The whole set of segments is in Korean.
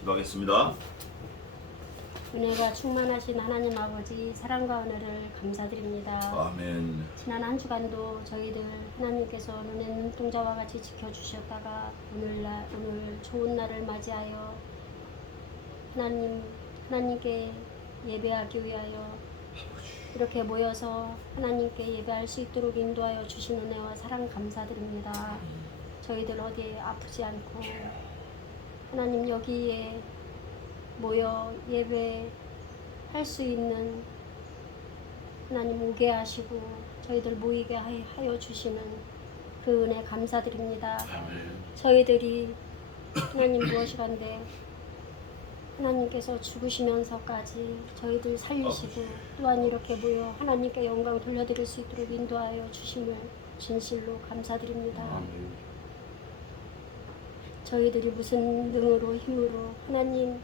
기도하겠습니다. 은혜가 충만하신 하나님 아버지 사랑과 은혜를 감사드립니다. 아멘. 지난 한 주간도 저희들 하나님께서 눈의 눈동자와 같이 지켜주셨다가 오늘 좋은 날을 맞이하여 하나님께 예배하기 위하여 이렇게 모여서 하나님께 예배할 수 있도록 인도하여 주신 은혜와 사랑 감사드립니다. 저희들 어디에 아프지 않고 하나님 여기에 모여 예배할 수 있는 하나님 오게 하시고 저희들 모이게 하여 주시는 그 은혜 감사드립니다. 저희들이 하나님 무엇이간데 하나님께서 죽으시면서까지 저희들 살리시고 또한 이렇게 모여 하나님께 영광 돌려드릴 수 있도록 인도하여 주심을 진실로 감사드립니다. 저희들이 무슨 능으로 힘으로 하나님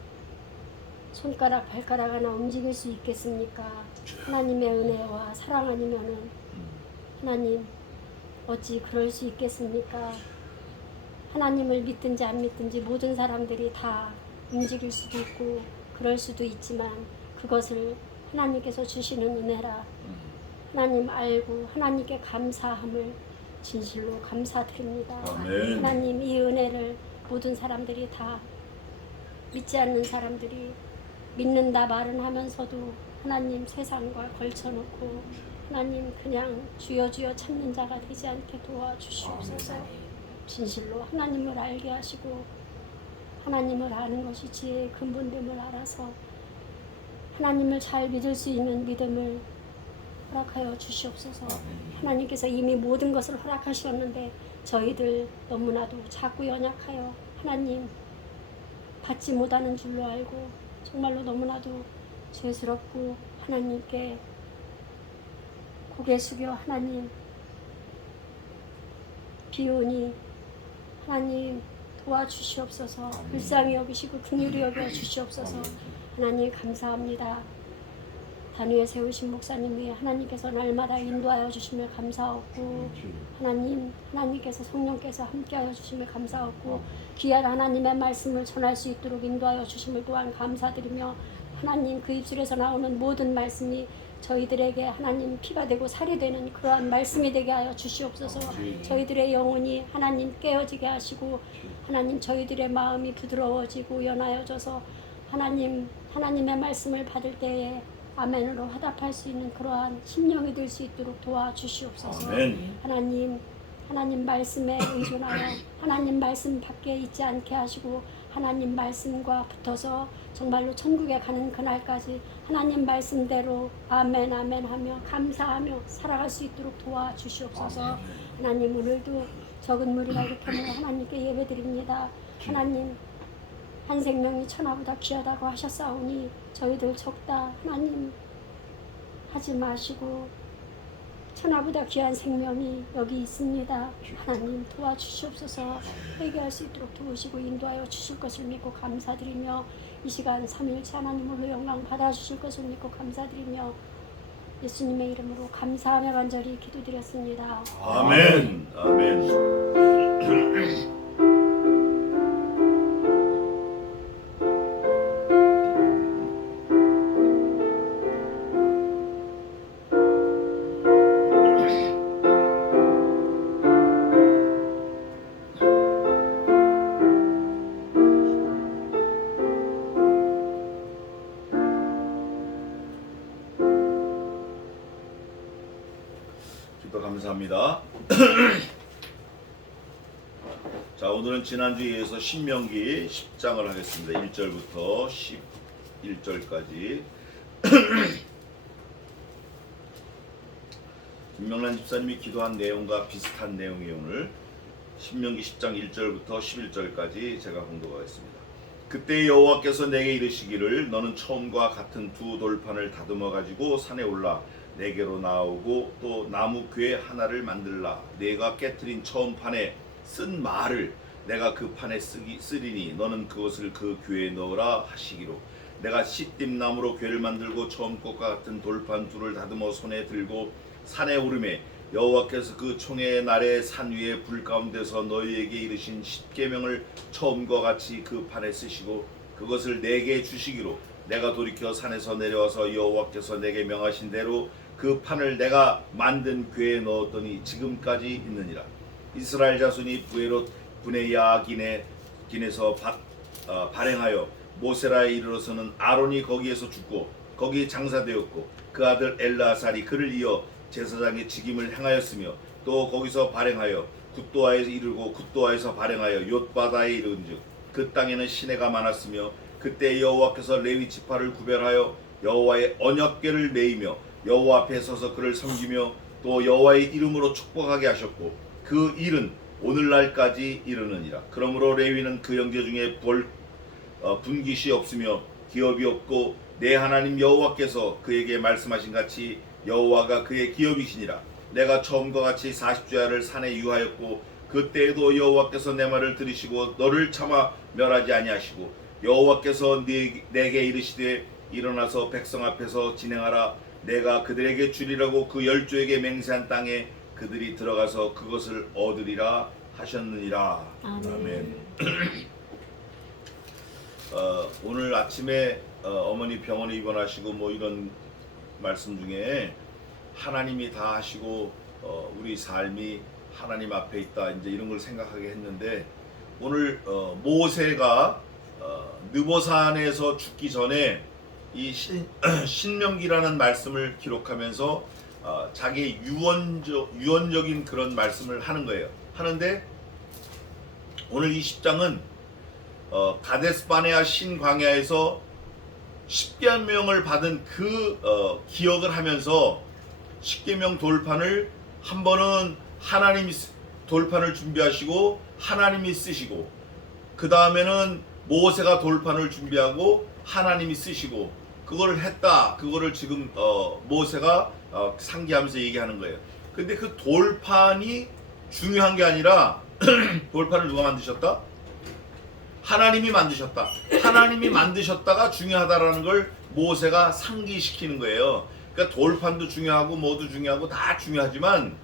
손가락 발가락 하나 움직일 수 있겠습니까? 하나님의 은혜와 사랑 아니면은 하나님 어찌 그럴 수 있겠습니까? 하나님을 믿든지 안 믿든지 모든 사람들이 다 움직일 수도 있고 그럴 수도 있지만 그것을 하나님께서 주시는 은혜라 하나님 알고 하나님께 감사함을 진실로 감사드립니다. 아멘. 하나님 이 은혜를 모든 사람들이 다 믿지 않는 사람들이 믿는다 말은 하면서도 하나님 세상과 걸쳐놓고 하나님 그냥 주여 주여 찾는 자가 되지 않게 도와주시옵소서. 진실로 하나님을 알게 하시고 하나님을 아는 것이 지혜의 근본됨을 알아서 하나님을 잘 믿을 수 있는 믿음을 허락하여 주시옵소서. 하나님께서 이미 모든 것을 허락하셨는데 저희들 너무나도 자꾸 연약하여 하나님 받지 못하는 줄로 알고 정말로 너무나도 죄스럽고 하나님께 고개 숙여 하나님 비오니 하나님 도와주시옵소서. 불쌍히 여기시고 긍휼히 여겨 주시옵소서. 하나님 감사합니다. 단위에 세우신 목사님 위에 하나님께서 날마다 인도하여 주심을 감사하고 하나님께서 성령께서 함께하여 주심을 감사하고 귀한 하나님의 말씀을 전할 수 있도록 인도하여 주심을 또한 감사드리며 하나님 그 입술에서 나오는 모든 말씀이 저희들에게 하나님 피가 되고 살이 되는 그러한 말씀이 되게 하여 주시옵소서. 저희들의 영혼이 하나님 깨어지게 하시고 하나님 저희들의 마음이 부드러워지고 연하여져서 하나님의 말씀을 받을 때에 아멘으로 화답할 수 있는 그러한 심령이 될 수 있도록 도와주시옵소서. 아멘. 하나님 말씀에 의존하여 하나님 말씀 밖에 있지 않게 하시고 하나님 말씀과 붙어서 정말로 천국에 가는 그날까지 하나님 말씀대로 아멘 아멘 하며 감사하며 살아갈 수 있도록 도와주시옵소서. 하나님 오늘도 적은 무리가 이렇게 모여 하나님께 예배드립니다. 하나님 한 생명이 천하보다 귀하다고 하셨사오니 저희들 적다 하나님 하지 마시고 천하보다 귀한 생명이 여기 있습니다. 하나님 도와주시옵소서. 회개할 수 있도록 도우시고 인도하여 주실 것을 믿고 감사드리며 이 시간 삼위일체 하나님으로 영광 받아주실 것을 믿고 감사드리며 예수님의 이름으로 감사하며 간절히 기도드렸습니다. 아멘. 아멘. 기도 감사합니다. 자, 오늘은 지난주에 이어서 신명기 10장을 하겠습니다. 1절부터 11절까지. 김명란 집사님이 기도한 내용과 비슷한 내용이 오늘 신명기 10장 1절부터 11절까지 제가 공독하겠습니다. 그때 여호와께서 내게 이르시기를 너는 처음과 같은 두 돌판을 다듬어 가지고 산에 올라 내게로 나오고 또 나무 궤 하나를 만들라. 내가 깨트린 처음 판에 쓴 말을 내가 그 판에 쓰리니 너는 그것을 그 궤에 넣으라 하시기로. 내가 시띠나무로 궤를 만들고 처음 것과 같은 돌판 둘을 다듬어 손에 들고 산에 오르매 여호와께서 그 총회 날에 산 위에 불 가운데서 너희에게 이르신 십계명을 처음과 같이 그 판에 쓰시고 그것을 내게 주시기로 내가 돌이켜 산에서 내려와서 여호와께서 내게 명하신 대로 그 판을 내가 만든 궤에 넣었더니 지금까지 있느니라. 이스라엘 자손이 부에롯 브네야긴에서 발행하여 모세라에 이르러서는 아론이 거기에서 죽고 거기 장사되었고 그 아들 엘르아살이 그를 이어 제사장의 직임을 행하였으며 또 거기서 발행하여 굿도아에 이르고 굿도아에서 발행하여 욤바다에 이른즉 그 땅에는 시내가 많았으며 그때 여호와께서 레위 지파를 구별하여 여호와의 언약궤를 메이며 여호와 앞에 서서 그를 섬기며 또 여호와의 이름으로 축복하게 하셨고 그 일은 오늘날까지 이르느니라. 그러므로 레위는 그 형제 중에 분깃이 없으며 기업이 없고 내 하나님 여호와께서 그에게 말씀하신 같이 여호와가 그의 기업이시니라. 내가 처음과 같이 40주야를 산에 유하였고 그때에도 여호와께서 내 말을 들으시고 너를 차마 멸하지 아니하시고 여호와께서 내게 이르시되 일어나서 백성 앞에서 진행하라. 내가 그들에게 주리라고 그 열조에게 맹세한 땅에 그들이 들어가서 그것을 얻으리라 하셨느니라. 아멘. 오늘 아침에 어머니 병원에 입원하시고 뭐 이런 말씀 중에 하나님이 다 하시고 우리 삶이 하나님 앞에 있다 이제 이런 걸 생각하게 했는데 오늘 모세가 느보산에서 죽기 전에 이 신명기라는 말씀을 기록하면서 자기의 유언적인 그런 말씀을 하는 거예요. 하는데 오늘 이 10장은 가데스 바네아 신광야에서 십계명을 받은 그 기억을 하면서 십계명 돌판을 한 번은 하나님이 돌판을 준비하시고 하나님이 쓰시고 그 다음에는 모세가 돌판을 준비하고 하나님이 쓰시고 그거를 했다. 그거를 지금 모세가 상기하면서 얘기하는 거예요. 근데 그 돌판이 중요한 게 아니라 돌판을 누가 만드셨다? 하나님이 만드셨다. 하나님이 만드셨다가 중요하다라는 걸 모세가 상기시키는 거예요. 그러니까 돌판도 중요하고 뭐도 중요하고 다 중요하지만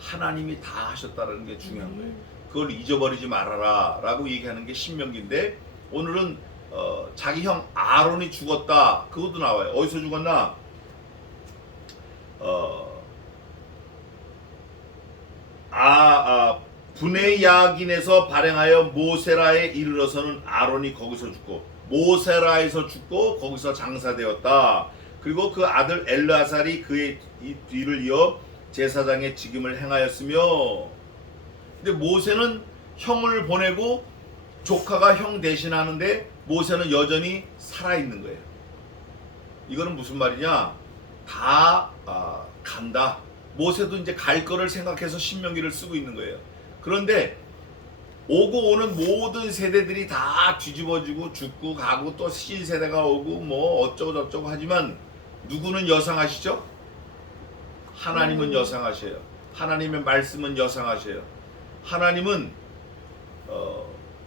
하나님이 다 하셨다라는 게 중요한 거예요. 그걸 잊어버리지 말아라 라고 얘기하는 게 신명기인데 오늘은 자기 형 아론이 죽었다. 그것도 나와요. 어디서 죽었나? 브네야긴에서 발행하여 모세라에 이르러서는 아론이 거기서 죽고 모세라에서 죽고 거기서 장사되었다. 그리고 그 아들 엘르아살이 그의 뒤를 이어 제사장의 직임을 행하였으며 근데 모세는 형을 보내고 조카가 형 대신하는데 모세는 여전히 살아있는 거예요. 이거는 무슨 말이냐? 다 간다. 모세도 이제 갈 거를 생각해서 신명기를 쓰고 있는 거예요. 그런데 오고 오는 모든 세대들이 다 뒤집어지고 죽고 가고 또 신세대가 오고 뭐 어쩌고 저쩌고 하지만 누구는 여상하시죠? 하나님은 여상하셔요. 하나님의 말씀은 여상하셔요. 하나님은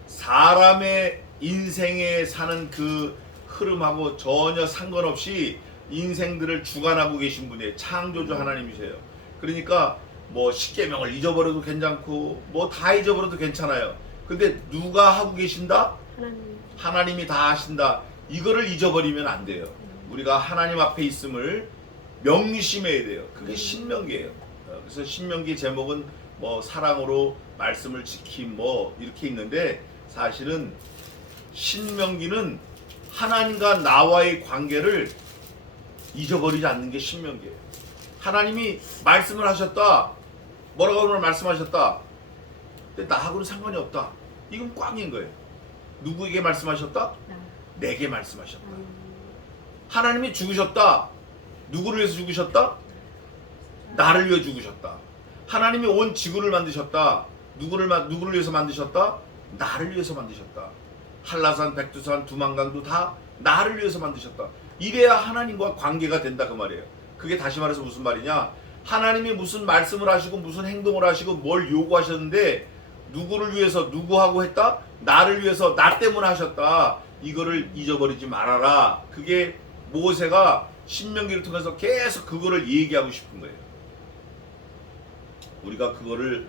사람의 인생에 사는 그 흐름하고 전혀 상관없이 인생들을 주관하고 계신 분이에요. 창조주 하나님이세요. 그러니까 뭐 십계명을 잊어버려도 괜찮고 뭐 다 잊어버려도 괜찮아요. 근데 누가 하고 계신다? 하나님이 다 하신다. 이거를 잊어버리면 안 돼요. 우리가 하나님 앞에 있음을 명심해야 돼요. 그게 신명기예요. 그래서 신명기 제목은 뭐 사랑으로 말씀을 지킴 뭐 이렇게 있는데 사실은 신명기는 하나님과 나와의 관계를 잊어버리지 않는 게 신명기예요. 하나님이 말씀을 하셨다. 뭐라고 오늘 말씀하셨다. 근데 나하고는 상관이 없다. 이건 꽝인 거예요. 누구에게 말씀하셨다? 내게 말씀하셨다. 하나님이 죽으셨다. 누구를 위해서 죽으셨다? 나를 위해 죽으셨다. 하나님이 온 지구를 만드셨다. 누구를 위해서 만드셨다? 나를 위해서 만드셨다. 한라산, 백두산, 두만강도 다 나를 위해서 만드셨다. 이래야 하나님과 관계가 된다 그 말이에요. 그게 다시 말해서 무슨 말이냐? 하나님이 무슨 말씀을 하시고 무슨 행동을 하시고 뭘 요구하셨는데 누구를 위해서 누구하고 했다? 나를 위해서 나 때문에 하셨다. 이거를 잊어버리지 말아라. 그게 모세가 신명기를 통해서 계속 그거를 얘기하고 싶은 거예요. 우리가 그거를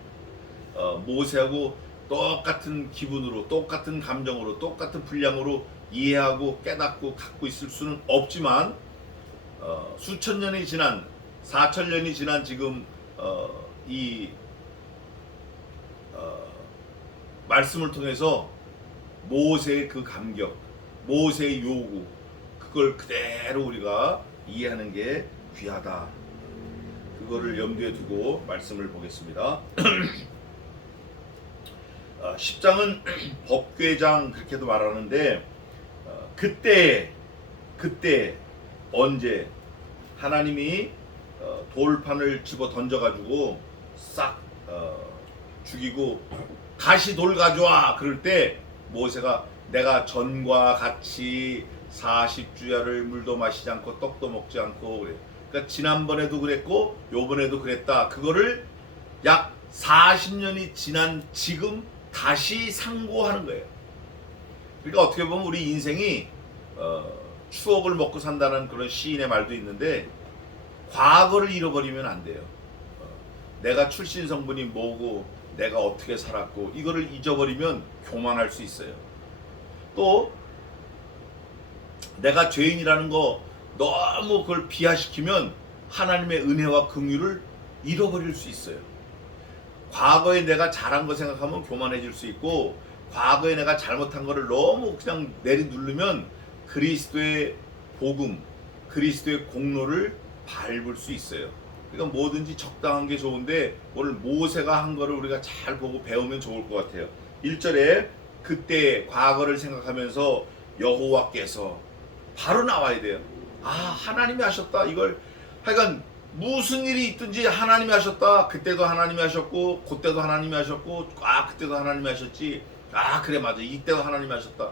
모세하고 똑같은 기분으로, 똑같은 감정으로, 똑같은 분량으로 이해하고 깨닫고 갖고 있을 수는 없지만 수천 년이 지난 4,000년이 지난 지금 이 말씀을 통해서 모세의 그 감격, 모세의 요구, 그걸 그대로 우리가 이해하는 게 귀하다. 그거를 염두에 두고 말씀을 보겠습니다. 10장은 법궤장 그렇게도 말하는데 그때 언제 하나님이 돌판을 집어 던져가지고 싹 죽이고 다시 돌 가져와 그럴 때 모세가 내가 전과 같이 40주야를 물도 마시지 않고 떡도 먹지 않고 그래. 그러니까 지난번에도 그랬고 요번에도 그랬다. 그거를 약 40년이 지난 지금 다시 상고하는 거예요. 그러니까 어떻게 보면 우리 인생이 추억을 먹고 산다는 그런 시인의 말도 있는데 과거를 잃어버리면 안 돼요. 내가 출신 성분이 뭐고 내가 어떻게 살았고 이거를 잊어버리면 교만할 수 있어요. 또 내가 죄인이라는 거 너무 그걸 비하시키면 하나님의 은혜와 긍휼을 잃어버릴 수 있어요. 과거에 내가 잘한 거 생각하면 교만해질 수 있고 과거에 내가 잘못한 거를 너무 그냥 내리누르면 그리스도의 복음, 그리스도의 공로를 밟을 수 있어요. 그러니까 뭐든지 적당한 게 좋은데 오늘 모세가 한 거를 우리가 잘 보고 배우면 좋을 것 같아요. 1절에 그때 과거를 생각하면서 여호와께서 바로 나와야 돼요. 아, 하나님이 하셨다. 이걸 하여간 무슨 일이 있든지 하나님이 하셨다. 그때도 하나님이 하셨고 그때도 하나님이 하셨고 그때도 하나님이 하셨지. 그래 맞아. 이때도 하나님이 하셨다.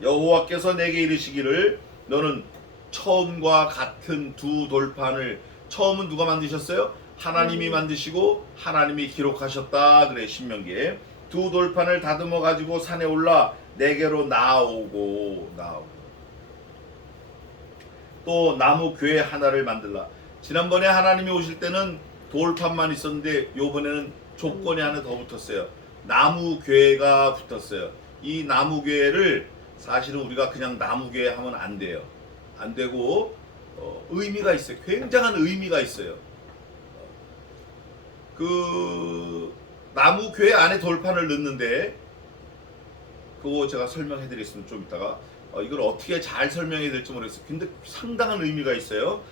여호와께서 내게 이르시기를 너는 처음과 같은 두 돌판을 처음은 누가 만드셨어요? 하나님이 만드시고 하나님이 기록하셨다. 그래 신명기에 두 돌판을 다듬어 가지고 산에 올라 내게로 나오고 또 나무 궤 하나를 만들라. 지난번에 하나님이 오실 때는 돌판만 있었는데 요번에는 조건이 하나 더 붙었어요. 나무 궤가 붙었어요. 이 나무 궤를 사실은 우리가 그냥 나무 궤 하면 안 돼요. 안 되고 의미가 있어요. 굉장한 의미가 있어요. 그 나무 궤 안에 돌판을 넣는데 그거 제가 설명해 드리겠습니다. 좀 이따가 이걸 어떻게 잘 설명해야 될지 모르겠어요. 근데 상당한 의미가 있어요.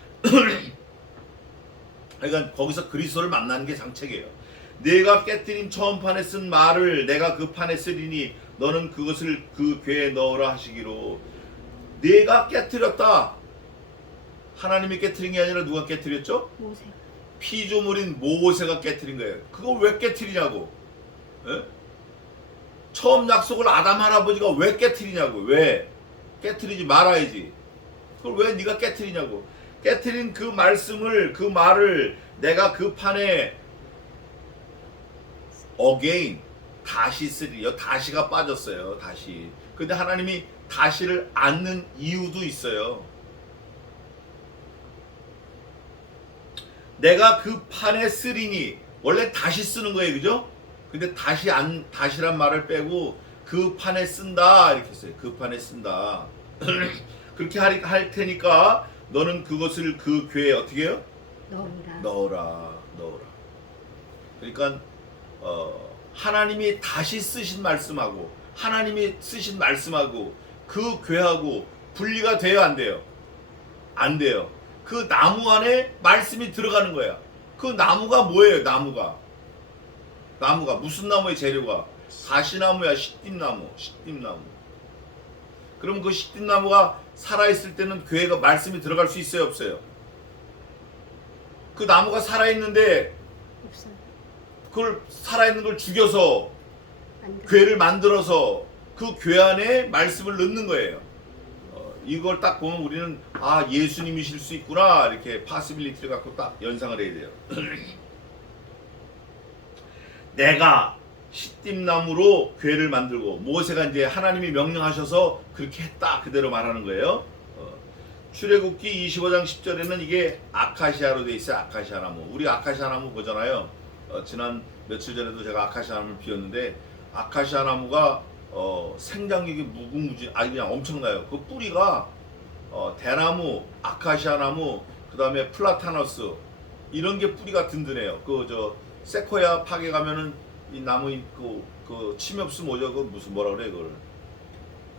그러니까 거기서 그리스도를 만나는 게 장책이에요. 내가 깨뜨린 처음 판에 쓴 말을 내가 그 판에 쓰리니 너는 그것을 그 궤에 넣으라 하시기로. 내가 깨뜨렸다. 하나님이 깨뜨린 게 아니라 누가 깨뜨렸죠? 모세. 피조물인 모세가 깨뜨린 거예요. 그걸 왜 깨뜨리냐고. 에? 처음 약속을 아담 할아버지가 왜 깨뜨리냐고. 왜? 깨뜨리지 말아야지. 그걸 왜 네가 깨뜨리냐고. 깨뜨린 그 말씀을, 그 말을 내가 그 판에 again 다시 쓰리요. 다시가 빠졌어요. 다시. 근데 하나님이 다시를 않는 이유도 있어요. 내가 그 판에 쓰리니 원래 다시 쓰는 거예요. 그죠? 근데 다시란 말을 빼고 그 판에 쓴다 이렇게 했어요. 그 판에 쓴다. 그렇게 할 테니까 너는 그것을 그 궤에 어떻게 해요? 넣어라. 그러니까 하나님이 다시 쓰신 말씀하고 하나님이 쓰신 말씀하고 그 궤하고 분리가 돼요, 안 돼요? 안 돼요. 그 나무 안에 말씀이 들어가는 거야. 그 나무가 뭐예요? 나무가 무슨 나무의 재료가? 가시나무야, 시띠나무. 그럼 그 시띠나무가 살아있을 때는 궤가 말씀이 들어갈 수 있어요, 없어요? 그 나무가 살아있는데 그걸 살아있는 걸 죽여서 궤를 만들어서 그 궤 안에 말씀을 넣는 거예요. 이걸 딱 보면 우리는 예수님이실 수 있구나 이렇게 파시빌리티를 갖고 딱 연상을 해야 돼요. 내가 시띠나무로 궤를 만들고 모세가 이제 하나님이 명령하셔서 그렇게 했다 그대로 말하는 거예요. 출애굽기 25장 10절에는 이게 아카시아로 돼 있어요. 아카시아 나무. 우리 아카시아 나무 보잖아요. 지난 며칠 전에도 제가 아카시아 나무를 비웠는데 아카시아 나무가 생장력이 무궁무진 그냥 엄청나요. 그 뿌리가 대나무, 아카시아 나무, 그 다음에 플라타너스 이런 게 뿌리가 든든해요. 세코야 파괴 가면은 이 나무 그 침엽수 뭐죠? 그 무슨 뭐라 그래 그걸?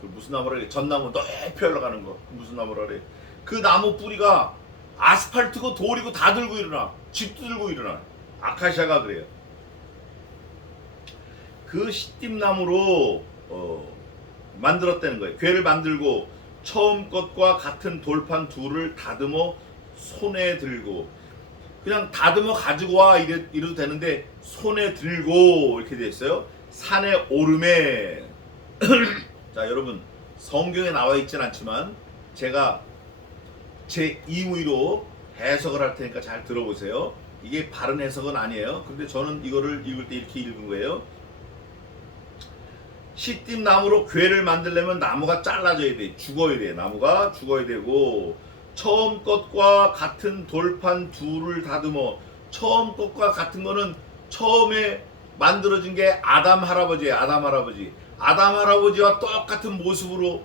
그 무슨 나무라 그래? 전나무 높이 올라가는 거 무슨 나무라 그래? 그 나무 뿌리가 아스팔트고 돌이고 다 들고 일어나. 집도 들고 일어나. 아카시아가 그래요. 그 시띠나무로 만들었다는 거예요. 궤를 만들고 처음 것과 같은 돌판 둘을 다듬어 손에 들고 그냥 다듬어 가지고 와 이래도 되는데 손에 들고 이렇게 돼 있어요. 산에 오름에 자 여러분 성경에 나와 있진 않지만 제가 제 임의로 해석을 할 테니까 잘 들어보세요. 이게 바른 해석은 아니에요. 근데 저는 이거를 읽을 때 이렇게 읽은 거예요. 시띠 나무로 궤를 만들려면 나무가 잘라져야 돼. 죽어야 돼. 나무가 죽어야 되고 처음 것과 같은 돌판 둘을 다듬어. 처음 것과 같은 거는 처음에 만들어진 게 아담 할아버지예요. 아담 할아버지. 아담 할아버지와 똑같은 모습으로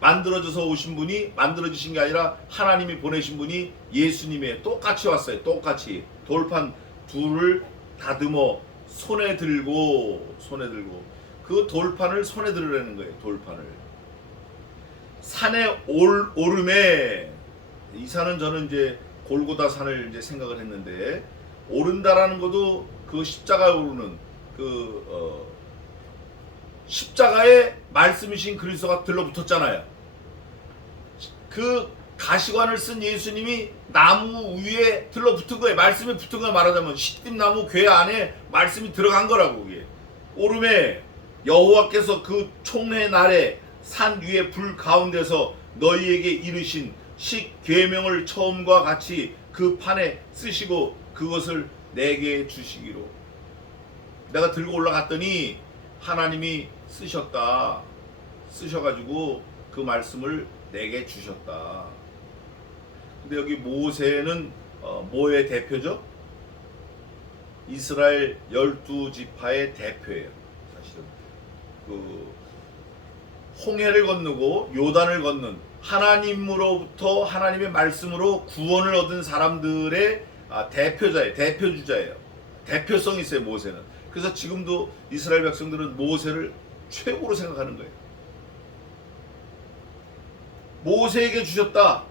만들어져서 오신 분이 만들어지신 게 아니라 하나님이 보내신 분이 예수님의 똑같이 왔어요. 똑같이 돌판 둘을 다듬어 손에 들고 그 돌판을 손에 들으라는 거예요. 돌판을 산에 오름에 이 산은 저는 이제 골고다 산을 이제 생각을 했는데 오른다라는 것도 그 십자가에 오르는 십자가에 말씀이신 그리스도가 들러붙었잖아요. 그 가시관을 쓴 예수님이 나무 위에 들러붙은 거예요. 말씀이 붙은 거 말하자면 시띠나무 궤 안에 말씀이 들어간 거라고. 그게 오름에 여호와께서 그 총회 날에 산 위에 불 가운데서 너희에게 이르신 십계명을 처음과 같이 그 판에 쓰시고 그것을 내게 주시기로. 내가 들고 올라갔더니 하나님이 쓰셔가지고 그 말씀을 내게 주셨다. 근데 여기 모세는 뭐의 대표죠? 이스라엘 12지파의 대표예요. 사실은 홍해를 건너고 요단을 건넌 하나님으로부터 하나님의 말씀으로 구원을 얻은 사람들의 대표주자예요. 대표성이 있어요. 모세는. 그래서 지금도 이스라엘 백성들은 모세를 최고로 생각하는 거예요. 모세에게 주셨다.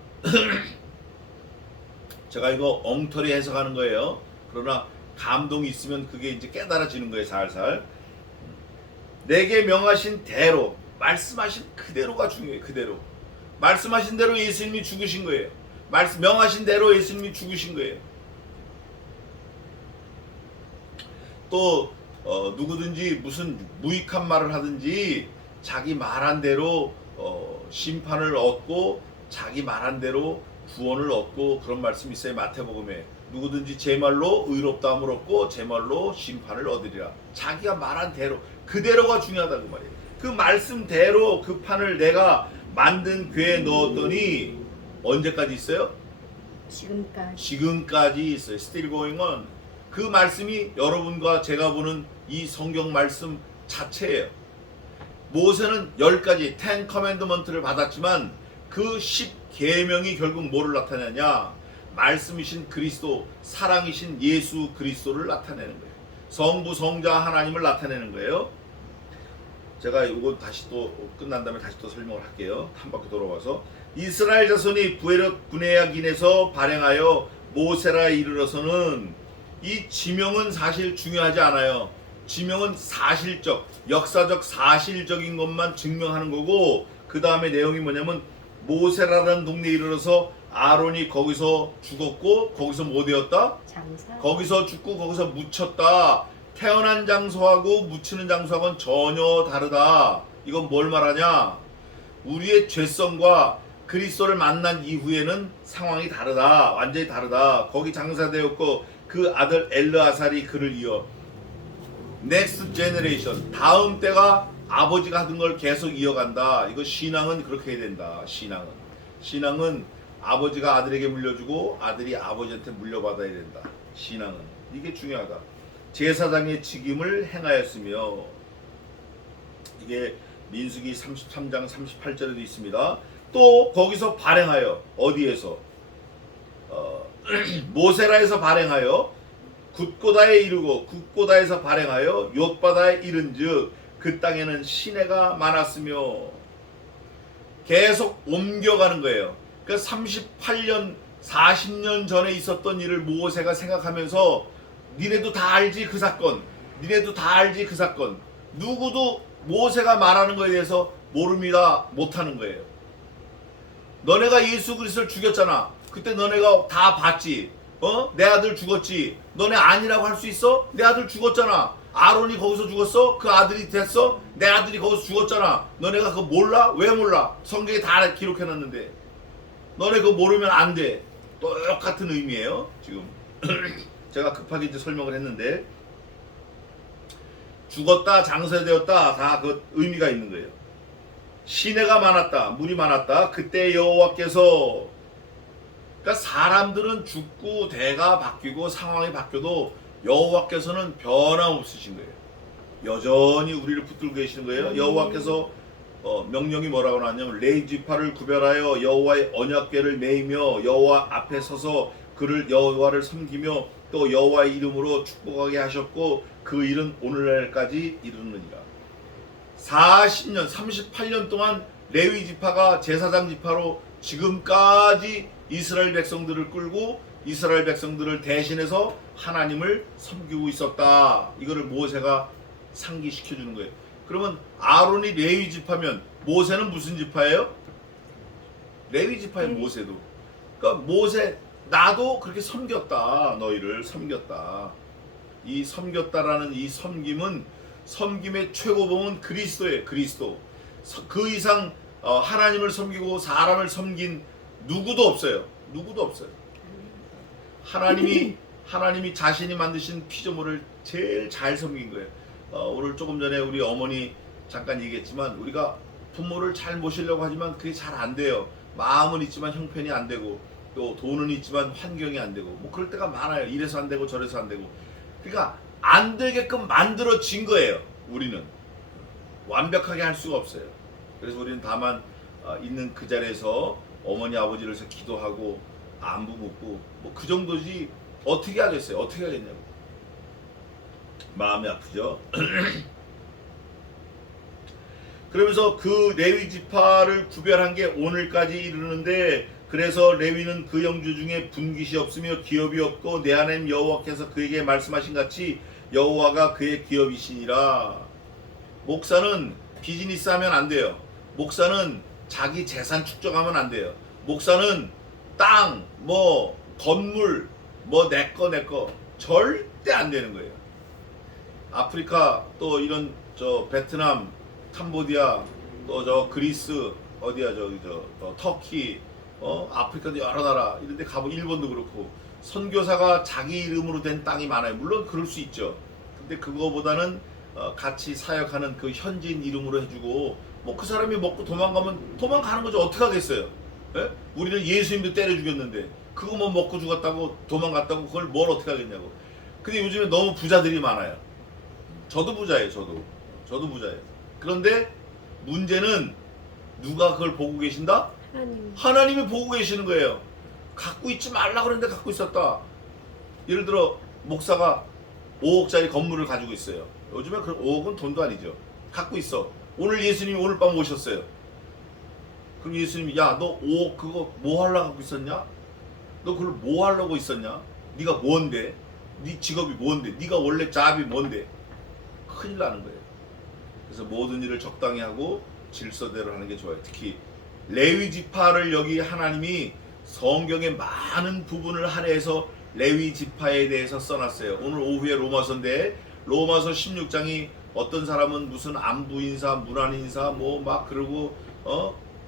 제가 이거 엉터리 해석하는 거예요. 그러나 감동이 있으면 그게 이제 깨달아지는 거예요. 살살. 내게 명하신 대로 말씀하신 그대로가 중요해요. 그대로. 말씀하신 대로 예수님이 죽으신 거예요. 명하신 대로 예수님이 죽으신 거예요. 또 누구든지 무슨 무익한 말을 하든지 자기 말한 대로 심판을 얻고 자기 말한 대로 구원을 얻고 그런 말씀이 있어요. 마태복음에 누구든지 제 말로 의롭다함을 얻고 제 말로 심판을 얻으리라. 자기가 말한 대로 그대로가 중요하다고 말이에요. 그 말씀대로 그 판을 내가 만든 궤에 넣었더니 언제까지 있어요? 지금까지 있어요. Still going on. 그 말씀이 여러분과 제가 보는 이 성경 말씀 자체예요. 모세는 10가지 10 커맨드먼트를 받았지만 그 10계명이 결국 뭐를 나타내냐? 말씀이신 그리스도, 사랑이신 예수 그리스도를 나타내는 거예요. 성부, 성자 하나님을 나타내는 거예요. 제가 이거 다시 또 끝난 다음에 다시 또 설명을 할게요. 한 바퀴 돌아와서 이스라엘 자손이 부에롯 구네야긴에서 발행하여 모세라 이르러서는 이 지명은 사실 중요하지 않아요. 지명은 사실적, 역사적 사실적인 것만 증명하는 거고 그 다음에 내용이 뭐냐면 모세라라는 동네에 이르러서 아론이 거기서 죽었고 거기서 뭐 되었다? 장사. 거기서 죽고 거기서 묻혔다. 태어난 장소하고 묻히는 장소하고는 전혀 다르다. 이건 뭘 말하냐? 우리의 죄성과 그리스도를 만난 이후에는 상황이 다르다. 완전히 다르다. 거기 장사되었고 그 아들 엘르아살이 그를 이어 넥스트 제너레이션 다음 때가 아버지가 하던 걸 계속 이어간다. 이거 신앙은 그렇게 해야 된다. 신앙은 아버지가 아들에게 물려주고 아들이 아버지한테 물려받아야 된다. 신앙은 이게 중요하다. 제사장의 직임을 행하였으며, 이게 민수기 33장 38절에도 있습니다. 또 거기서 발행하여, 어디에서? 모세라에서 발행하여 굿고다에 이르고 굿고다에서 발행하여 욥바다에 이른즉 그 땅에는 시내가 많았으며, 계속 옮겨가는 거예요. 그러니까 38년 40년 전에 있었던 일을 모세가 생각하면서 니네도 다 알지 그 사건, 니네도 다 알지 그 사건, 누구도 모세가 말하는 거에 대해서 모릅니다 못하는 거예요. 너네가 예수 그리스도를 죽였잖아. 그때 너네가 다 봤지. 내 아들 죽었지. 너네 아니라고 할 수 있어? 내 아들 죽었잖아. 아론이 거기서 죽었어? 그 아들이 됐어? 내 아들이 거기서 죽었잖아. 너네가 그거 몰라? 왜 몰라? 성경에 다 기록해놨는데. 너네 그거 모르면 안 돼. 똑같은 의미예요 지금. 제가 급하게 이제 설명을 했는데, 죽었다 장사되었다 다 그 의미가 있는 거예요. 시내가 많았다, 물이 많았다. 그때 여호와께서, 그러니까 사람들은 죽고 대가 바뀌고 상황이 바뀌어도 여호와께서는 변함없으신 거예요. 여전히 우리를 붙들고 계시는 거예요. 여호와께서 명령이 뭐라고 나왔냐면, 레위 지파를 구별하여 여호와의 언약궤를 메이며 여호와 앞에 서서 그를 여호와를 섬기며 또 여호와의 이름으로 축복하게 하셨고 그 일은 오늘날까지 이르느니라. 40년 38년 동안 레위 지파가 제사장 지파로 지금까지 이스라엘 백성들을 끌고 이스라엘 백성들을 대신해서 하나님을 섬기고 있었다. 이거를 모세가 상기시켜 주는 거예요. 그러면 아론이 레위 지파면 모세는 무슨 지파예요? 레위 지파예요. 모세도. 그러니까 모세, 나도 그렇게 섬겼다. 너희를 섬겼다. 이 섬겼다라는 이 섬김은, 섬김의 최고봉은 그리스도예요. 그리스도. 그 이상 하나님을 섬기고 사람을 섬긴 누구도 없어요. 누구도 없어요. 하나님이 자신이 만드신 피조물을 제일 잘 섬긴 거예요. 오늘 조금 전에 우리 어머니 잠깐 얘기했지만, 우리가 부모를 잘 모시려고 하지만 그게 잘 안 돼요. 마음은 있지만 형편이 안 되고, 또 돈은 있지만 환경이 안 되고, 뭐 그럴 때가 많아요. 이래서 안 되고 저래서 안 되고. 그러니까 안 되게끔 만들어진 거예요. 우리는 완벽하게 할 수가 없어요. 그래서 우리는 다만 있는 그 자리에서 어머니 아버지를 위해서 기도하고 안부 묻고 뭐 그 정도지 어떻게 하겠어요? 어떻게 하겠냐고. 마음이 아프죠. 그러면서 그 레위 지파를 구별한 게 오늘까지 이르는데, 그래서 레위는 그 영주 중에 분깃이 없으며 기업이 없고 내 하나님 여호와께서 그에게 말씀하신 같이 여호와가 그의 기업이시니라. 목사는 비즈니스 하면 안 돼요. 목사는 자기 재산 축적하면 안 돼요. 목사는 땅, 뭐 건물, 뭐 내거 절대 안 되는 거예요. 아프리카, 또 이런 베트남, 캄보디아, 또 그리스, 어디야 터키, 아프리카도 여러 나라 이런데 가보면 일본도 그렇고 선교사가 자기 이름으로 된 땅이 많아요. 물론 그럴 수 있죠. 근데 그거보다는 같이 사역하는 그 현지인 이름으로 해주고, 뭐 그 사람이 먹고 도망가면 도망가는 거죠. 어떻게 하겠어요? 예? 우리는 예수님도 때려 죽였는데 그거 뭐 먹고 죽었다고 도망갔다고 그걸 뭘 어떻게 하겠냐고. 근데 요즘에 너무 부자들이 많아요. 저도 부자예요. 저도 부자예요. 그런데 문제는 누가 그걸 보고 계신다? 하나님이 보고 계시는 거예요. 갖고 있지 말라 그랬는데 갖고 있었다. 예를 들어 목사가 5억짜리 건물을 가지고 있어요. 요즘에 5억은 돈도 아니죠. 갖고 있어. 오늘 예수님이 오늘 밤 오셨어요. 그럼 예수님이, 야, 너 5억 그거 뭐 하려고 갖고 있었냐? 너 그걸 뭐 하려고 있었냐? 네가 뭔데? 네 직업이 뭔데? 네가 원래 잡이 뭔데? 큰일 나는 거예요. 그래서 모든 일을 적당히 하고 질서대로 하는 게 좋아요. 특히 레위 지파를 여기 하나님이 성경의 많은 부분을 할애해서 레위 지파에 대해서 써놨어요. 오늘 오후에 로마서인데, 로마서 16장이 어떤 사람은 무슨 안부 인사, 문안 인사 뭐 막 그러고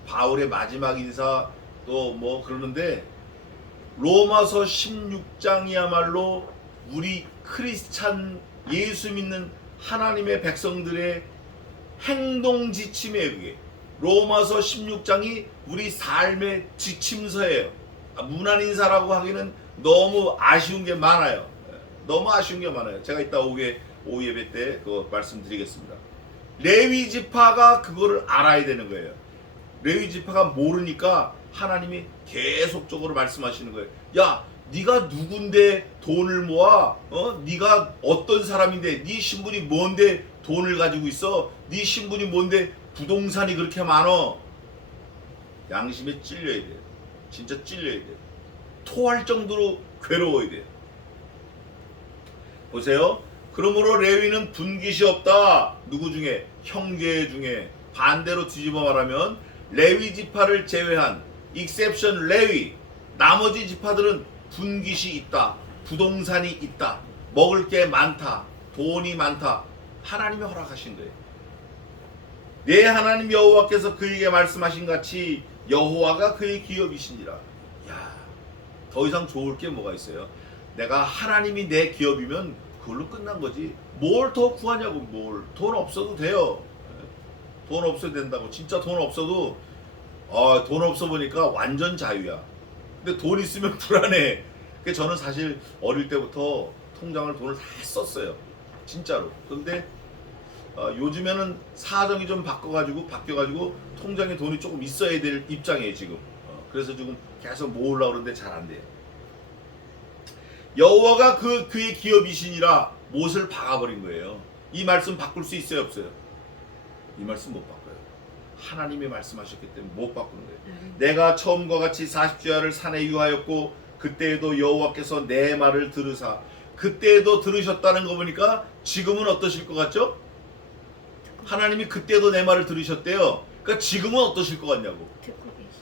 바울의 마지막 인사 또 뭐 그러는데, 로마서 16장이야말로 우리 크리스찬 예수 믿는 하나님의 백성들의 행동 지침이에요. 그게 로마서 16장이 우리 삶의 지침서예요. 문안 인사라고 하기는 너무 아쉬운 게 많아요. 너무 아쉬운 게 많아요. 제가 이따 오후 예배 때 그거 말씀드리겠습니다. 레위 지파가 그거를 알아야 되는 거예요. 레위 지파가 모르니까 하나님이 계속적으로 말씀하시는 거예요. 야, 네가 누군데 돈을 모아? 네가 어떤 사람인데? 네 신분이 뭔데 돈을 가지고 있어? 네 신분이 뭔데 부동산이 그렇게 많어? 양심에 찔려야 돼요. 진짜 찔려야 돼요. 토할 정도로 괴로워야 돼요. 보세요. 그러므로 레위는 분깃이 없다. 누구 중에? 형제 중에. 반대로 뒤집어 말하면 레위 지파를 제외한 exception 레위, 나머지 지파들은 분깃이 있다. 부동산이 있다. 먹을 게 많다. 돈이 많다. 하나님이 허락하신 거예요. 내 하나님 여호와께서 그에게 말씀하신 같이 여호와가 그의 기업이시니라. 야, 더 이상 좋을 게 뭐가 있어요? 내가 하나님이 내 기업이면 그걸로 끝난 거지. 뭘 더 구하냐고. 뭘. 돈 없어도 돼요. 돈 없어도 된다고. 진짜 돈 없어도 돈 없어 보니까 완전 자유야. 근데 돈 있으면 불안해. 그래서 저는 사실 어릴 때부터 통장을 돈을 다 썼어요. 진짜로. 그런데 요즘에는 사정이 좀 바뀌어가지고 통장에 돈이 조금 있어야 될 입장이에요 지금. 그래서 지금 계속 모으려고 그러는데 잘 안 돼요. 여호와가 그의 기업이시니라 못을 박아버린 거예요. 이 말씀 바꿀 수 있어요 없어요? 이 말씀 못 바꿔요. 하나님이 말씀하셨기 때문에 못 바꾸는 거예요. 내가 처음과 같이 40주야를 산에 유하였고 그때에도 여호와께서 내 말을 들으사. 그때에도 들으셨다는 거 보니까 지금은 어떠실 것 같죠? 하나님이 그때도 내 말을 들으셨대요. 그러니까 지금은 어떠실 것 같냐고.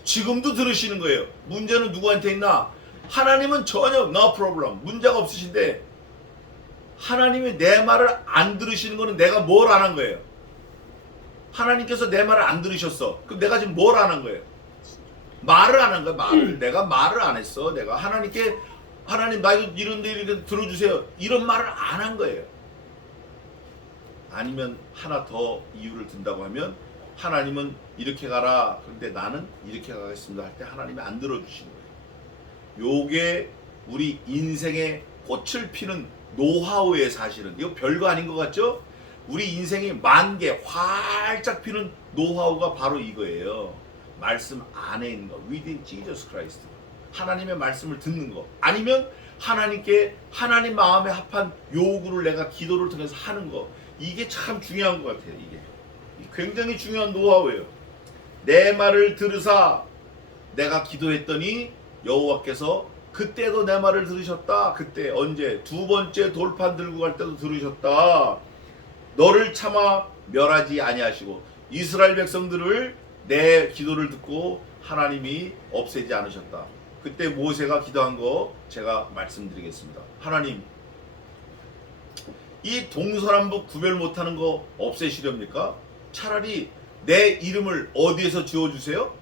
지금도 들으시는 거예요. 문제는 누구한테 있나? 하나님은 전혀 no problem. 문제가 없으신데 하나님이 내 말을 안 들으시는 거는 내가 뭘 안 한 거예요. 하나님께서 내 말을 안 들으셨어. 그럼 내가 지금 뭘 안 한 거예요? 말을 안 한 거야. 말을. 내가 말을 안 했어. 내가 하나님께 하나님 나 이런데 이렇게 들어주세요. 이런 말을 안 한 거예요. 아니면 하나 더 이유를 든다고 하면 하나님은 이렇게 가라. 그런데 나는 이렇게 가겠습니다 할 때 하나님이 안 들어주시는 거예요. 요게 우리 인생의 꽃을 피는 노하우의 사실은 이거 별거 아닌 것 같죠? 우리 인생이 만개 활짝 피는 노하우가 바로 이거예요. 말씀 안에 있는 거. Within Jesus Christ. 하나님의 말씀을 듣는 거. 아니면 하나님께 하나님 마음에 합한 요구를 내가 기도를 통해서 하는 거. 이게 참 중요한 것 같아요. 이게 굉장히 중요한 노하우예요. 내 말을 들으사 내가 기도했더니 여호와께서 그때도 내 말을 들으셨다. 그때 언제? 두 번째 돌판 들고 갈 때도 들으셨다. 너를 차마 멸하지 아니하시고 이스라엘 백성들을 내 기도를 듣고 하나님이 없애지 않으셨다. 그때 모세가 기도한 거 제가 말씀드리겠습니다. 하나님, 이 동서남북 구별 못하는 거 없애시렵니까? 차라리 내 이름을 어디에서 지어주세요?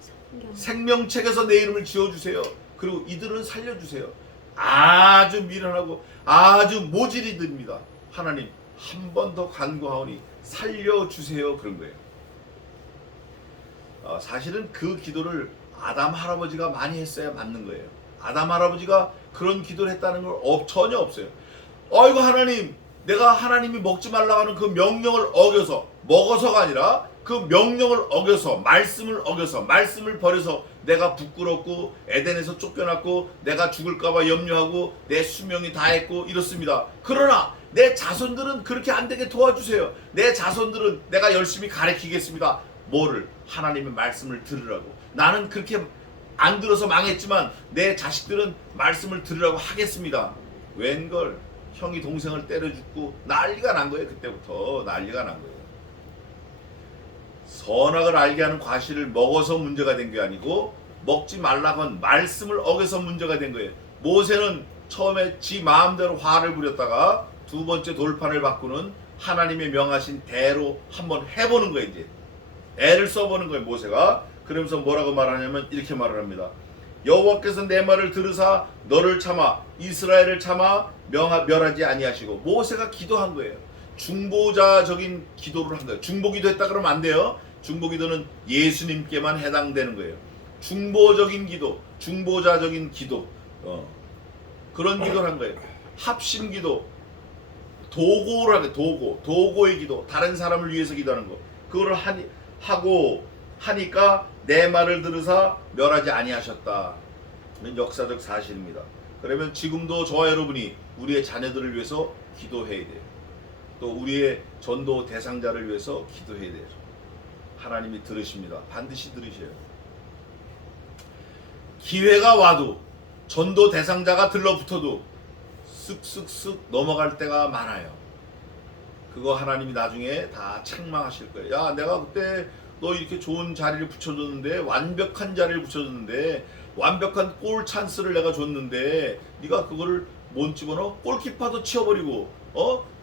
생명책에서 내 이름을 지어주세요. 그리고 이들은 살려주세요. 아주 미련하고 아주 모질이 듭니다. 하나님, 한 번 더 간구하오니 살려주세요. 그런 거예요. 사실은 그 기도를 아담 할아버지가 많이 했어야 맞는 거예요. 아담 할아버지가 그런 기도를 했다는 걸 전혀 없어요. 아이고 하나님, 내가 하나님이 먹지 말라고 하는 그 명령을 어겨서, 먹어서가 아니라 그 명령을 어겨서, 말씀을 어겨서, 말씀을 버려서 내가 부끄럽고 에덴에서 쫓겨났고 내가 죽을까봐 염려하고 내 수명이 다했고 이렇습니다. 그러나 내 자손들은 그렇게 안 되게 도와주세요. 내 자손들은 내가 열심히 가르치겠습니다. 뭐를? 하나님의 말씀을 들으라고. 나는 그렇게 안 들어서 망했지만 내 자식들은 말씀을 들으라고 하겠습니다. 웬걸 형이 동생을 때려 죽고 난리가 난 거예요. 그때부터 난리가 난 거예요. 선악을 알게 하는 과실을 먹어서 문제가 된 게 아니고 먹지 말라고 한 말씀을 어겨서 문제가 된 거예요. 모세는 처음에 지 마음대로 화를 부렸다가 두 번째 돌판을 바꾸는 하나님의 명하신 대로 한번 해보는 거예요. 이제 애를 써보는 거예요. 모세가. 그러면서 뭐라고 말하냐면 이렇게 말을 합니다. 여호와께서 내 말을 들으사 너를 참아 이스라엘을 참아 멸하지 아니하시고. 모세가 기도한 거예요. 중보자적인 기도를 한 거예요. 중보기도 했다 그러면 안 돼요. 중보기도는 예수님께만 해당되는 거예요. 중보적인 기도, 중보자적인 기도, 그런 기도를 한 거예요. 합심기도, 도고라게 도고의 기도, 다른 사람을 위해서 기도하는 거, 그거를 하고 하니까 내 말을 들으사 멸하지 아니하셨다. 이건 역사적 사실입니다. 그러면 지금도 저와 여러분이 우리의 자녀들을 위해서 기도해야 돼요. 또 우리의 전도 대상자를 위해서 기도해야 돼요. 하나님이 들으십니다. 반드시 들으셔요. 기회가 와도 전도 대상자가 들러붙어도 쓱쓱쓱 넘어갈 때가 많아요. 그거 하나님이 나중에 다 책망하실 거예요. 야, 내가 그때 너 이렇게 좋은 자리를 붙여줬는데, 완벽한 자리를 붙여줬는데, 완벽한 골 찬스를 내가 줬는데 네가 그거를 못 집어넣어? 골키퍼도 치워버리고,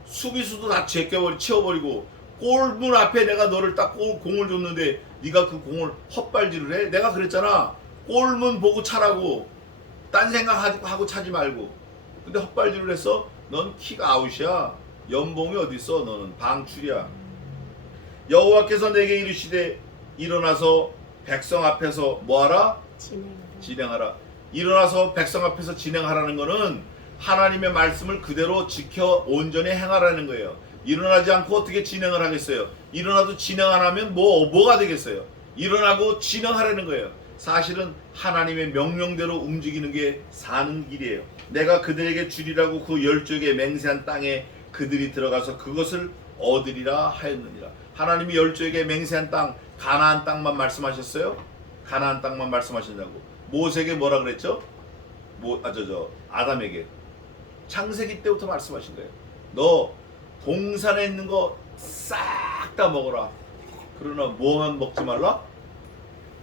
수비수도 다 치워버리고, 골문 앞에 내가 너를 딱 공을 줬는데 네가 그 공을 헛발질을 해? 내가 그랬잖아. 골문 보고 차라고. 딴 생각하고 차지 말고. 근데 헛발질을 했어? 넌 킥 아웃이야. 연봉이 어딨어? 너는 방출이야. 여호와께서 내게 이르시되 일어나서 백성 앞에서 뭐하라? 진행하라. 일어나서 백성 앞에서 진행하라는 거는 하나님의 말씀을 그대로 지켜 온전히 행하라는 거예요. 일어나지 않고 어떻게 진행을 하겠어요? 일어나도 진행 안 하면 뭐가 되겠어요? 일어나고 진행하라는 거예요. 사실은 하나님의 명령대로 움직이는 게 사는 길이에요. 내가 그들에게 주리라고 그 열조에게 맹세한 땅에 그들이 들어가서 그것을 얻으리라 하였느니라. 하나님이 열조에게 맹세한 땅, 가나안 땅만 말씀하셨어요? 가나안 땅만 말씀하셨냐고. 모세에게 뭐라 그랬죠? 아담에게 창세기 때부터 말씀하신 거예요. 너 동산에 있는 거 싹 다 먹어라. 그러나 뭐만 먹지 말라?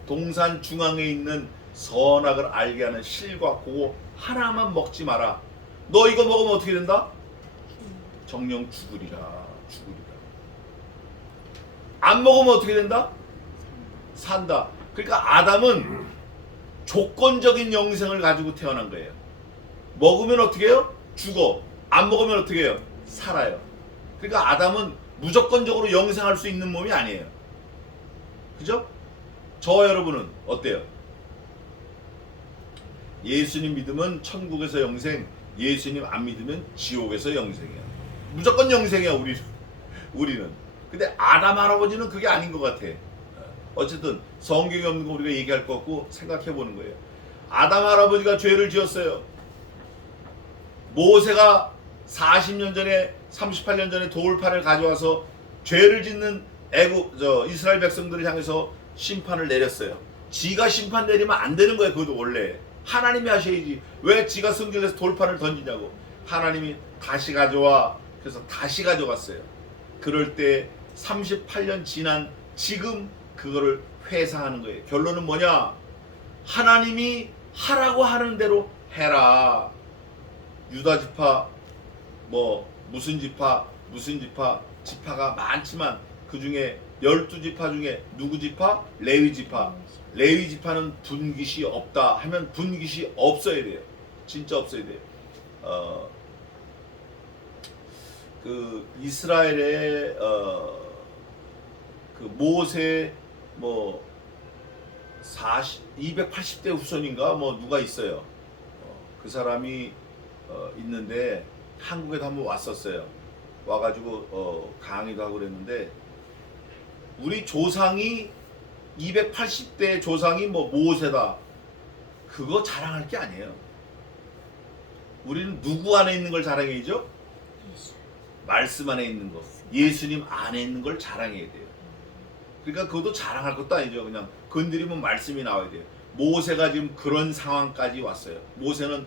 동산 중앙에 있는 선악을 알게 하는 실과 그거 하나만 먹지 마라. 너 이거 먹으면 어떻게 된다? 정령 죽으리라. 안 먹으면 어떻게 된다? 산다. 그러니까 아담은 조건적인 영생을 가지고 태어난 거예요. 먹으면 어떻게 해요? 죽어. 안 먹으면 어떻게 해요? 살아요. 그러니까 아담은 무조건적으로 영생할 수 있는 몸이 아니에요. 그죠? 저와 여러분은 어때요? 예수님 믿으면 천국에서 영생, 예수님 안 믿으면 지옥에서 영생이야. 무조건 영생이야, 우리는. 근데 아담 할아버지는 그게 아닌 것 같아. 어쨌든 성경에 없는 거 우리가 얘기할 거 없고 생각해 보는 거예요. 아담 할아버지가 죄를 지었어요. 모세가 40년 전에 38년 전에 돌판을 가져와서 죄를 짓는 이스라엘 백성들을 향해서 심판을 내렸어요. 지가 심판 내리면 안 되는 거예요. 그것도 원래 하나님이 하셔야지. 왜 지가 승질내서 돌판을 던지냐고. 하나님이 다시 가져와. 그래서 다시 가져갔어요. 그럴 때 38년 지난 지금 그거를 회상하는 거예요. 결론은 뭐냐? 하나님이 하라고 하는 대로 해라. 유다 지파, 무슨 지파가 많지만 그 중에 12지파 중에 누구 지파? 레위 지파. 레위 지파는 분깃이 없다 하면 분깃이 없어야 돼요. 진짜 없어야 돼요. 그 이스라엘의 그 모세 280대 후손인가 누가 있어요. 그 사람이 있는데 한국에도 한번 왔었어요. 와가지고 강의도 하고 그랬는데 우리 조상이 280대 조상이 모세다. 그거 자랑할 게 아니에요. 우리는 누구 안에 있는 걸 자랑해야죠? 말씀 안에 있는 거. 예수님 안에 있는 걸 자랑해야 돼요. 그러니까 그것도 자랑할 것도 아니죠. 그냥 건드리면 말씀이 나와야 돼요. 모세가 지금 그런 상황까지 왔어요. 모세는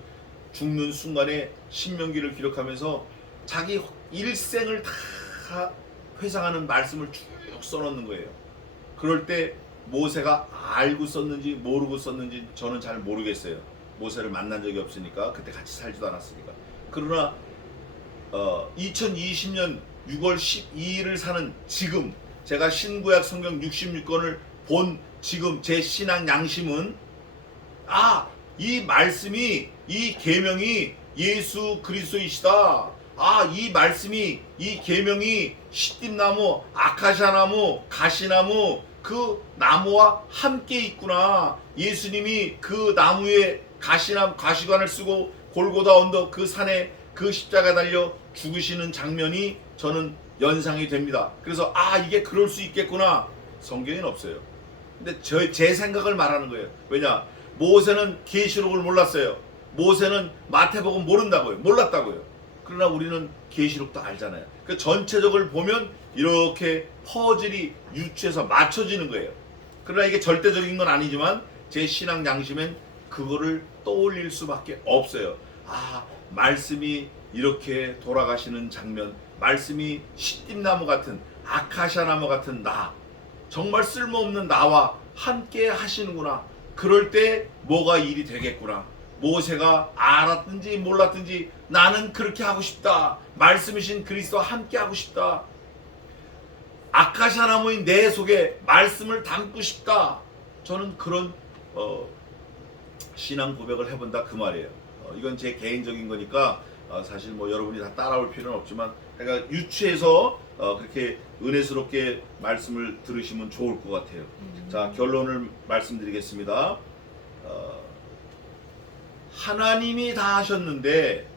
죽는 순간에 신명기를 기록하면서 자기 일생을 다 회상하는 말씀을 쭉 써놓는 거예요. 그럴 때 모세가 알고 썼는지 모르고 썼는지 저는 잘 모르겠어요. 모세를 만난 적이 없으니까, 그때 같이 살지도 않았으니까. 그러나 2020년 6월 12일을 사는 지금, 제가 신구약 성경 66권을 본 지금 제 신앙 양심은, 이 말씀이, 이 계명이 예수 그리스도이시다. 이 말씀이, 이 계명이 시띠나무, 아카시아나무, 가시나무 그 나무와 함께 있구나. 예수님이 그 나무에 가시관을 쓰고 골고다 언덕 그 산에 그 십자가 달려 죽으시는 장면이 저는 연상이 됩니다. 그래서 이게 그럴 수 있겠구나. 성경에는 없어요. 근데 제 생각을 말하는 거예요. 왜냐? 모세는 계시록을 몰랐어요. 모세는 마태복음 모른다고요. 몰랐다고요. 그러나 우리는 계시록도 알잖아요. 그 전체적으로 보면 이렇게 퍼즐이 유추해서 맞춰지는 거예요. 그러나 이게 절대적인 건 아니지만 제 신앙 양심엔 그거를 떠올릴 수밖에 없어요. 말씀이 이렇게 돌아가시는 장면, 말씀이 시띠나무 같은 아카시아 나무 같은 나, 정말 쓸모없는 나와 함께 하시는구나. 그럴 때 뭐가 일이 되겠구나. 모세가 알았든지 몰랐든지 나는 그렇게 하고 싶다. 말씀이신 그리스도와 함께 하고 싶다. 아카시아 나무인 내 속에 말씀을 담고 싶다. 저는 그런 신앙 고백을 해본다 그 말이에요. 이건 제 개인적인 거니까 사실 뭐 여러분이 다 따라올 필요는 없지만 그러니까 유추해서 그렇게 은혜스럽게 말씀을 들으시면 좋을 것 같아요. 자, 결론을 말씀드리겠습니다. 하나님이 다 하셨는데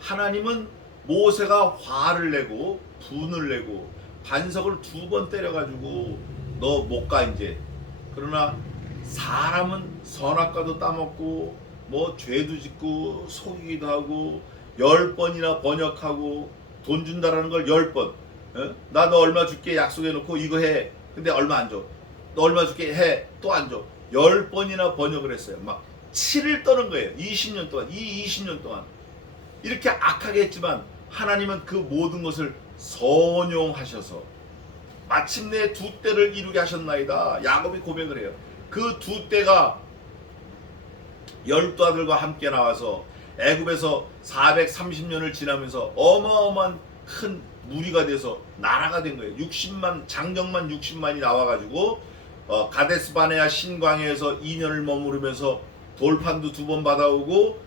하나님은 모세가 화를 내고 분을 내고 반석을 2번 때려가지고 너 못 가 이제. 그러나 사람은 선악과도 따먹고 뭐 죄도 짓고 속이기도 하고 10번이나 번역하고 돈 준다라는 걸 10번. 나 너 얼마 줄게 약속해놓고 이거 해. 근데 얼마 안 줘. 너 얼마 줄게 해. 또 안 줘. 10번이나 번역을 했어요. 막 치를 떠는 거예요. 20년 동안. 이 20년 동안. 이렇게 악하게 했지만 하나님은 그 모든 것을 선용하셔서 마침내 2때를 이루게 하셨나이다. 야곱이 고백을 해요. 그 2때가 12아들과 함께 나와서 애굽에서 430년을 지나면서 어마어마한 큰 무리가 돼서 나라가 된 거예요. 장정만 60만이 나와가지고 가데스 바네아 신광야에서 2년을 머무르면서 돌판도 2번 받아오고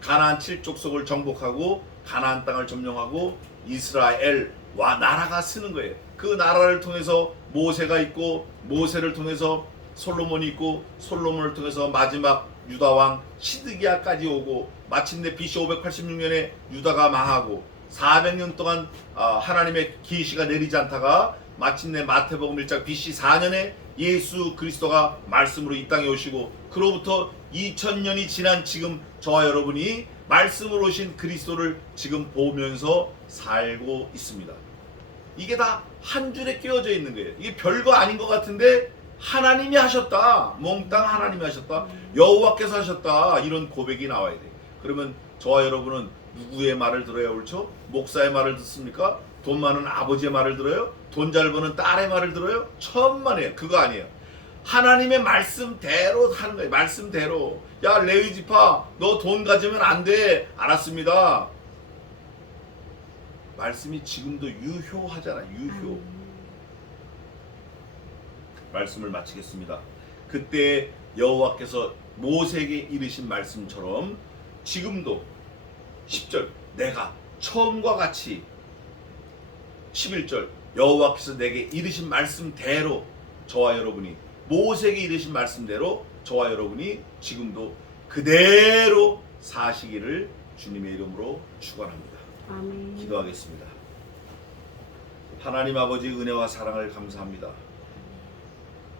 가나안 7족속을 정복하고 가나안 땅을 점령하고 이스라엘와 나라가 쓰는 거예요. 그 나라를 통해서 모세가 있고 모세를 통해서 솔로몬이 있고 솔로몬을 통해서 마지막 유다왕 시드기야까지 오고 마침내 BC 586년에 유다가 망하고 400년 동안 하나님의 계시가 내리지 않다가 마침내 마태복음 1장 BC 4년에 예수 그리스도가 말씀으로 이 땅에 오시고 그로부터 2000년이 지난 지금 저와 여러분이 말씀으로 오신 그리스도를 지금 보면서 살고 있습니다. 이게 다 한 줄에 끼워져 있는 거예요. 이게 별거 아닌 것 같은데 하나님이 하셨다. 몽땅 하나님이 하셨다. 여호와께서 하셨다. 이런 고백이 나와야 돼. 그러면 저와 여러분은 누구의 말을 들어야 옳죠? 목사의 말을 듣습니까? 돈 많은 아버지의 말을 들어요? 돈 잘 버는 딸의 말을 들어요? 천만에요. 그거 아니에요. 하나님의 말씀대로 하는 거예요. 말씀대로. 야 레위지파 너 돈 가지면 안 돼. 알았습니다. 말씀이 지금도 유효하잖아. 유효. 말씀을 마치겠습니다. 그때 여호와께서 모세에게 이르신 말씀처럼 지금도 10절 내가 처음과 같이 11절 여호와께서 내게 이르신 말씀대로 저와 여러분이 모세에게 이르신 말씀대로 저와 여러분이 지금도 그대로 사시기를 주님의 이름으로 축원합니다. 아멘. 기도하겠습니다. 하나님 아버지 은혜와 사랑을 감사합니다.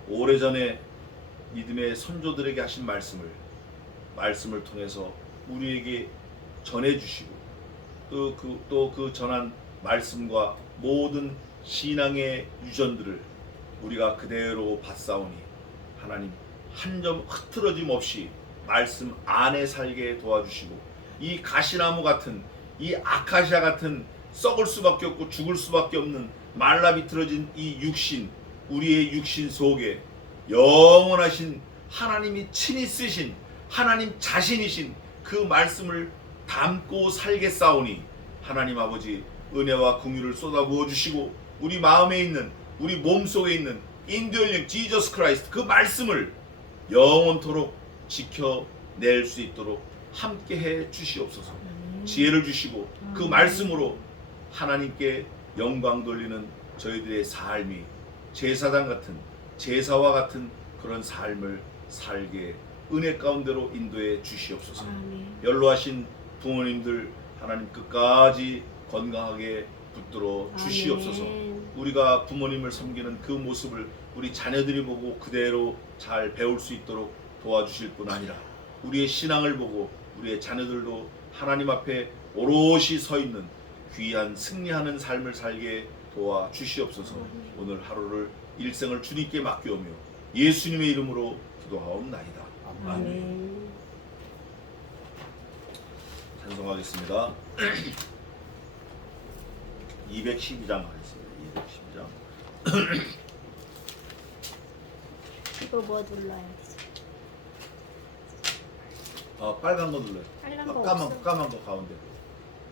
오래전에 믿음의 선조들에게 하신 말씀을 통해서 우리에게 전해주시고 또 그 전한 말씀과 모든 신앙의 유전들을 우리가 그대로 받사오니 하나님 한 점 흐트러짐 없이 말씀 안에 살게 도와주시고 이 가시나무 같은 이 아카시아 같은 썩을 수밖에 없고 죽을 수밖에 없는 말라비틀어진 이 육신 우리의 육신 속에 영원하신 하나님이 친히 쓰신 하나님 자신이신 그 말씀을 담고 살겠사오니 하나님 아버지 은혜와 긍휼을 쏟아부어 주시고 우리 마음에 있는 우리 몸속에 있는 인도엘령 지저스 크라이스트 그 말씀을 영원토록 지켜낼 수 있도록 함께해 주시옵소서. 지혜를 주시고 그 말씀으로 하나님께 영광 돌리는 저희들의 삶이 제사장 같은 제사와 같은 그런 삶을 살게 은혜 가운데로 인도해 주시옵소서. 연로하신 부모님들 하나님 끝까지 건강하게 붙들어 주시옵소서. 아멘. 우리가 부모님을 섬기는 그 모습을 우리 자녀들이 보고 그대로 잘 배울 수 있도록 도와주실 뿐 아니라 우리의 신앙을 보고 우리의 자녀들도 하나님 앞에 오롯이 서 있는 귀한 승리하는 삶을 살게 도와주시옵소서. 오늘 하루를 일생을 주님께 맡겨오며 예수님의 이름으로 기도하옵나이다. 아멘. 아멘. 찬송하겠습니다. 212장 하겠습니다. 212장. 이거 뭐 눌러야 되지? 빨간 거 눌러요. 빨간 거 까만 없어? 까만 거 가운데.